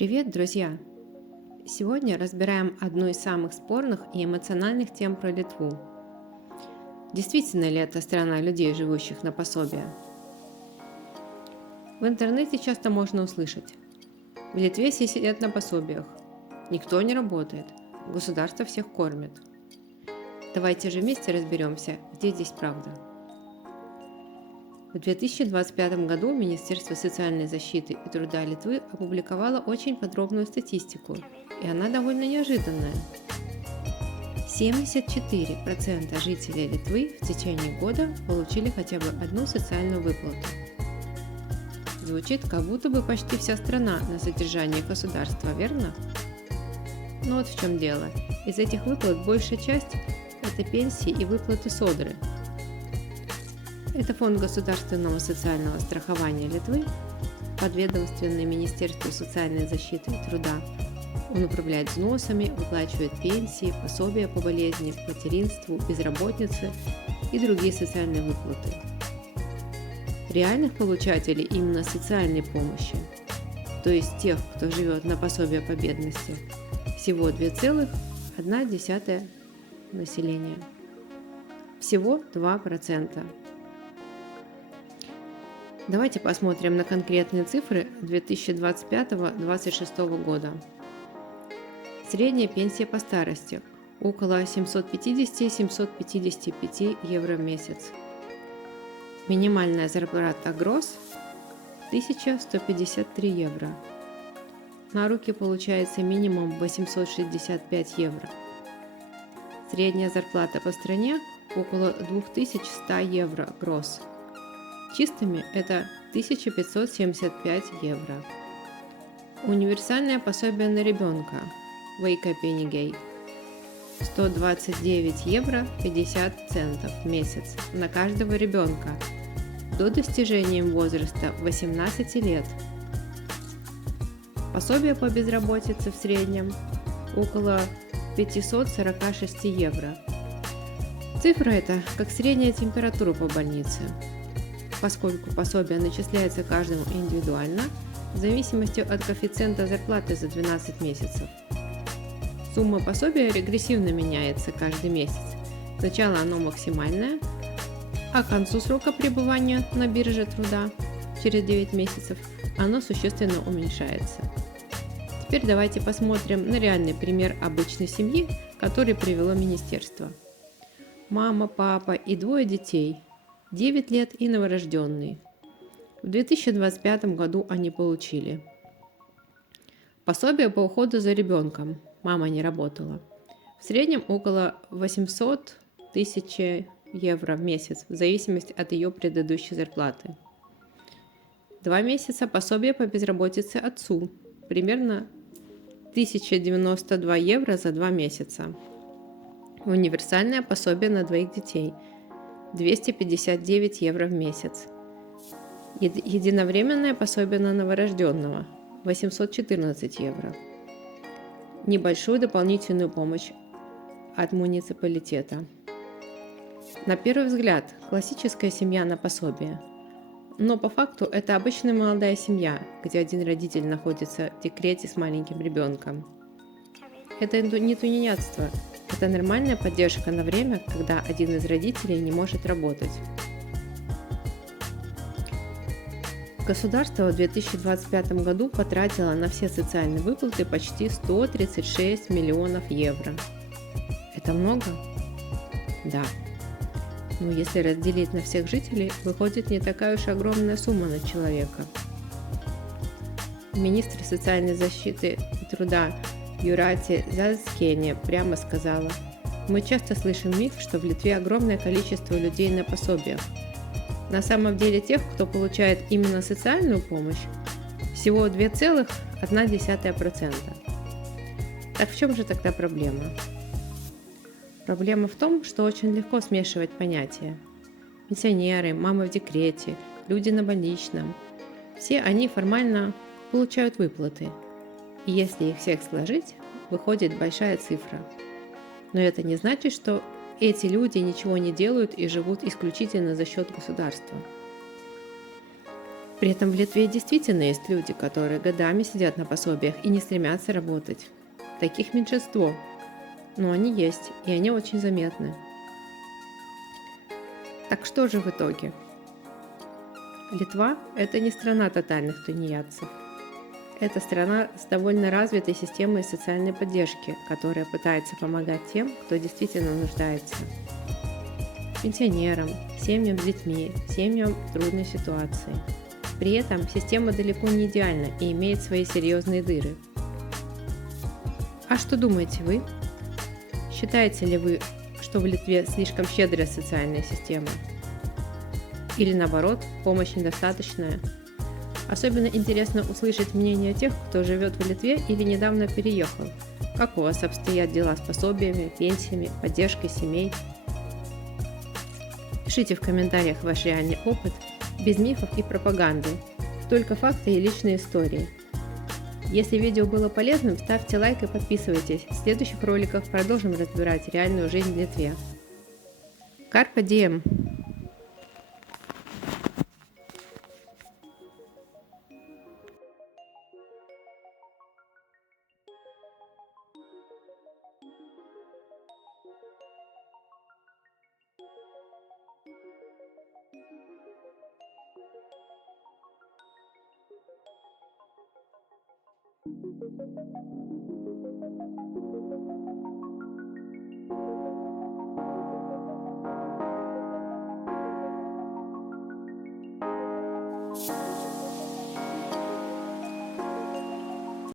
Привет, друзья! Сегодня разбираем одну из самых спорных и эмоциональных тем про Литву. Действительно ли это страна людей, живущих на пособие? В интернете часто можно услышать: в Литве все сидят на пособиях, никто не работает, государство всех кормит. Давайте же вместе разберемся, где здесь правда. В 2025 году Министерство социальной защиты и труда Литвы опубликовало очень подробную статистику, и она довольно неожиданная. 74% жителей Литвы в течение года получили хотя бы одну социальную выплату. Звучит, как будто бы почти вся страна на содержании государства, верно? Но вот в чем дело. Из этих выплат большая часть – это пенсии и выплаты Содры. Это фонд государственного социального страхования Литвы, подведомственный Министерству социальной защиты и труда. Он управляет взносами, выплачивает пенсии, пособия по болезни, материнству, безработице и другие социальные выплаты. Реальных получателей именно социальной помощи, то есть тех, кто живет на пособие по бедности, всего 2,1% населения. Всего 2%. Давайте посмотрим на конкретные цифры 2025-2026 года. Средняя пенсия по старости – около 750-755 евро в месяц. Минимальная зарплата гроз – 1153 евро. На руки получается минимум 865 евро. Средняя зарплата по стране – около 2100 евро гроз. Чистыми это 1575 евро. Универсальное пособие на ребенка Вейкапенигей 129 евро 50 центов в месяц на каждого ребенка до достижения возраста 18 лет. Пособие по безработице в среднем около 546 евро. Цифра эта как средняя температура по больнице. Поскольку пособие начисляется каждому индивидуально, в зависимости от коэффициента зарплаты за 12 месяцев. Сумма пособия регрессивно меняется каждый месяц. Сначала оно максимальное, а к концу срока пребывания на бирже труда, через 9 месяцев, оно существенно уменьшается. Теперь давайте посмотрим на реальный пример обычной семьи, который привело министерство. Мама, папа и двое детей. 9 лет и новорожденный. В 2025 году они получили пособие по уходу за ребенком. Мама не работала. В среднем около 800 тысяч евро в месяц, в зависимости от ее предыдущей зарплаты. 2 месяца пособие по безработице отцу. Примерно 1092 евро за 2 месяца. Универсальное пособие на двоих детей – 259 евро в месяц. Единовременное пособие на новорожденного – 814 евро. Небольшую дополнительную помощь от муниципалитета. На первый взгляд, классическая семья на пособие. Но по факту это обычная молодая семья, где один родитель находится в декрете с маленьким ребенком. Это не тунеядство. Это нормальная поддержка на время, когда один из родителей не может работать. Государство в 2025 году потратило на все социальные выплаты почти 136 миллионов евро. Это много? Да. Но если разделить на всех жителей, выходит не такая уж огромная сумма на человека. Министр социальной защиты и труда Юрати Зазкене прямо сказала: «Мы часто слышим миф, что в Литве огромное количество людей на пособиях. На самом деле тех, кто получает именно социальную помощь, всего 2,1%. Так в чем же тогда проблема? Проблема в том, что очень легко смешивать понятия. Пенсионеры, мамы в декрете, люди на больничном – все они формально получают выплаты. И если их всех сложить, выходит большая цифра. Но это не значит, что эти люди ничего не делают и живут исключительно за счет государства. При этом в Литве действительно есть люди, которые годами сидят на пособиях и не стремятся работать. Таких меньшинство, но они есть, и они очень заметны. Так что же в итоге? Литва – это не страна тотальных тунеядцев. Это страна с довольно развитой системой социальной поддержки, которая пытается помогать тем, кто действительно нуждается. Пенсионерам, семьям с детьми, семьям в трудной ситуации. При этом система далеко не идеальна и имеет свои серьезные дыры. А что думаете вы? Считаете ли вы, что в Литве слишком щедрая социальная система? Или наоборот, помощь недостаточная? Особенно интересно услышать мнение тех, кто живет в Литве или недавно переехал. Как у вас обстоят дела с пособиями, пенсиями, поддержкой семей? Пишите в комментариях ваш реальный опыт, без мифов и пропаганды, только факты и личные истории. Если видео было полезным, ставьте лайк и подписывайтесь. В следующих роликах продолжим разбирать реальную жизнь в Литве. Carpe diem!